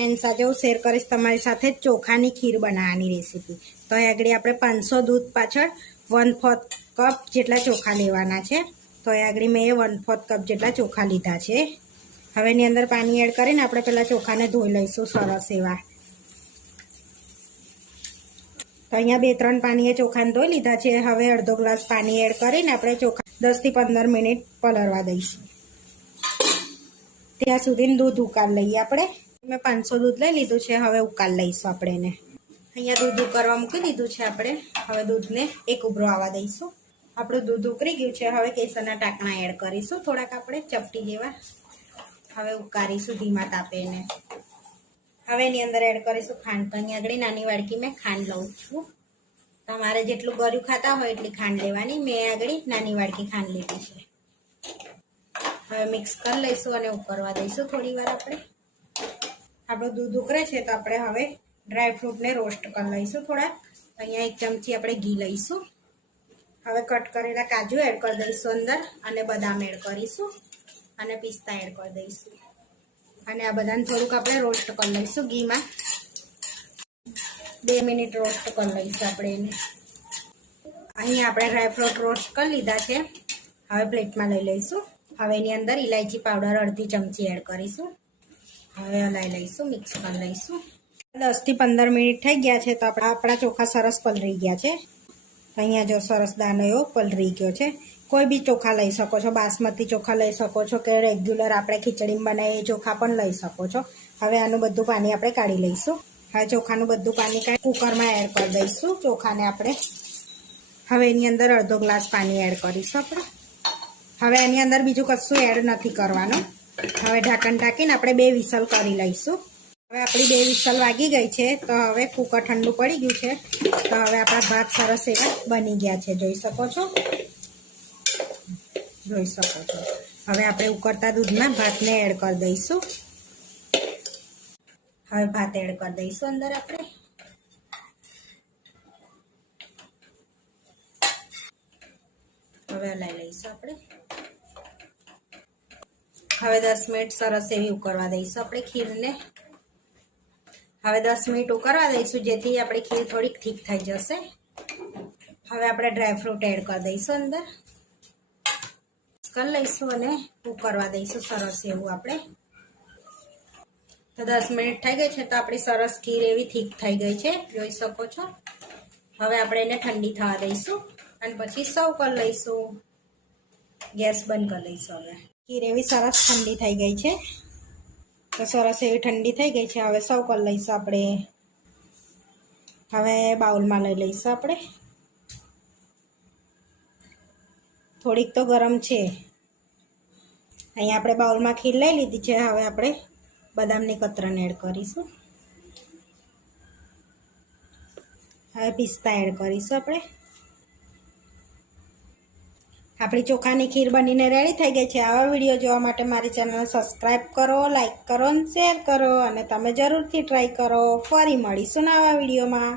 Friends, આજે હું share કરીશ તમારી સાથે ચોખાની ખીર બનાવવાની રેસીપી। તો આગળ આપણે 500 દૂધ પાછળ 1/4 કપ જેટલા ચોખા લેવાના છે। તો આગળ મેં 1/4 કપ જેટલા ચોખા લીધા છે। હવે એની અંદર પાણી એડ કરીને આપણે પહેલાં ચોખાને ધોઈ લઈશું સરસ એવા। તો અહીંયા 2-3 પાણીએ ચોખાને ધોઈ લીધા છે। હવે અડધો ગ્લાસ પાણી એડ કરીને આપણે ચોખા 10 થી 15 મિનિટ પલળવા દઈશું। ત્યાં સુધી દૂધ ઉકાળ લઈએ આપણે। મેં 500 દૂધ લઈ લીધું છે। હવે ઉકાળ લઈશું આપણે એને। અહીંયા દૂધ ઉકળવા મૂકી દીધું છે આપણે। હવે દૂધને એક ઉભરો આવવા દઈશું। આપણું દૂધ ઉકળી ગયું છે। હવે કેસરના ટાંકણા એડ કરીશું, થોડાક આપણે ચપટી જેવા। હવે ઉકાળીશું ધીમા તાપે એને। હવે એની અંદર એડ કરીશું ખાંડ। તો અહીંયા આગળ નાની વાડકી મેં ખાંડ લઉં છું। તમારે જેટલું ગળ્યું ખાતા હોય એટલી ખાંડ લેવાની। મેં આગળ નાની વાડકી ખાંડ લીધી છે। હવે મિક્સ કરી લઈશું અને ઉકળવા દઈશું થોડી વાર આપણે। આપણું દૂધ ઉકળે છે તો આપણે હવે ડ્રાયફ્રૂટને રોસ્ટ કરી લઈશું થોડાક। અહીંયા 1 ચમચી આપણે ઘી લઈશું। હવે કટ કરેલા કાજુ એડ કરી દઈશું અંદર, અને બદામ એડ કરીશું, અને પિસ્તા એડ કરી દઈશું, અને આ બધાને થોડુંક આપણે રોસ્ટ કરી લઈશું ઘીમાં। 2 મિનિટ રોસ્ટ કરી લઈશું આપણે એને। અહીં આપણે ડ્રાયફ્રૂટ રોસ્ટ કરી લીધા છે। હવે પ્લેટમાં લઈ લઈશું। હવે એની અંદર ઇલાયચી પાવડર અડધી ચમચી એડ કરીશું। હવે હલાવી લઈશું, મિક્સ કરી લઈશું। 10 થી 15 મિનિટ થઈ ગયા છે તો આપણા ચોખા સરસ પલળી ગયા છે। અહીંયા જો સરસ દાણો એવો પલળી ગયો છે। કોઈ બી ચોખા લઈ શકો છો, બાસમતી ચોખા લઈ શકો છો, કે રેગ્યુલર આપણે ખીચડીમાં બનાવીએ ચોખા પણ લઈ શકો છો। હવે આનું બધું પાણી આપણે કાઢી લઈશું। હવે ચોખાનું બધું પાણી કાઢી કુકરમાં એડ કરી દઈશું ચોખાને આપણે। હવે એની અંદર અડધો ગ્લાસ પાણી એડ કરીશું આપણે। હવે એની અંદર બીજું કશું એડ નથી કરવાનું। હવે ઢાંકણ ઢાંકીને આપણે 2 વિસલ કરી લઈશું। હવે આપણી 2 વિસલ વાગી ગઈ છે તો હવે કુકર ઠંડુ પડી ગયું છે। તો હવે આપણા ભાત સરસ એવા બની ગયા છે, જોઈ શકો છો। હવે આપણે ઉકળતા દૂધમાં ભાતને એડ કરી દઈશું। હવે ભાત એડ કરી દઈશું અંદર આપણે। હવે હલાવી લઈશું આપણે। હવે 10 મિનિટ સરસ એવી ઉકળવા દઈશું આપણે ખીરને। હવે 10 મિનિટ ઉકળવા દઈશું જેથી આપણી ખીર થોડીક ઠીક થઈ જશે। હવે આપણે ડ્રાયફ્રૂટ એડ કરી દઈશું અંદર, કરી લઈશું અને ઉકળવા દઈશું સરસ એવું આપણે। તો 10 મિનિટ થઈ ગઈ છે તો આપણી સરસ ખીર એવી ઠીક થઈ ગઈ છે, જોઈ શકો છો। હવે આપણે એને ઠંડી થવા દઈશું અને પછી સર્વ કરી લઈશું। ગેસ બંધ કરી દઈશું। હવે ખીર એવી સરસ ઠંડી થઈ ગઈ છે, તો સરસ એવી ઠંડી થઈ ગઈ છે। હવે સર્વ કરી લઈશું આપણે। હવે બાઉલમાં લઈ લઈશું આપણે। થોડીક તો ગરમ છે। અહીંયા આપણે બાઉલમાં ખીર લઈ લીધી છે। હવે આપણે બદામની કતરણ એડ કરીશું। હવે પિસ્તા એડ કરીશું આપણે। આપણી ચોખાની ખીર બનીને રેડી થઈ ગઈ છે। આવા વિડીયો જોવા માટે મારી ચેનલ સબસ્ક્રાઈબ કરો, લાઈક કરો અને શેર કરો, અને તમે જરૂરથી ટ્રાય કરો। ફરી મળીશું નવા વિડીયોમાં।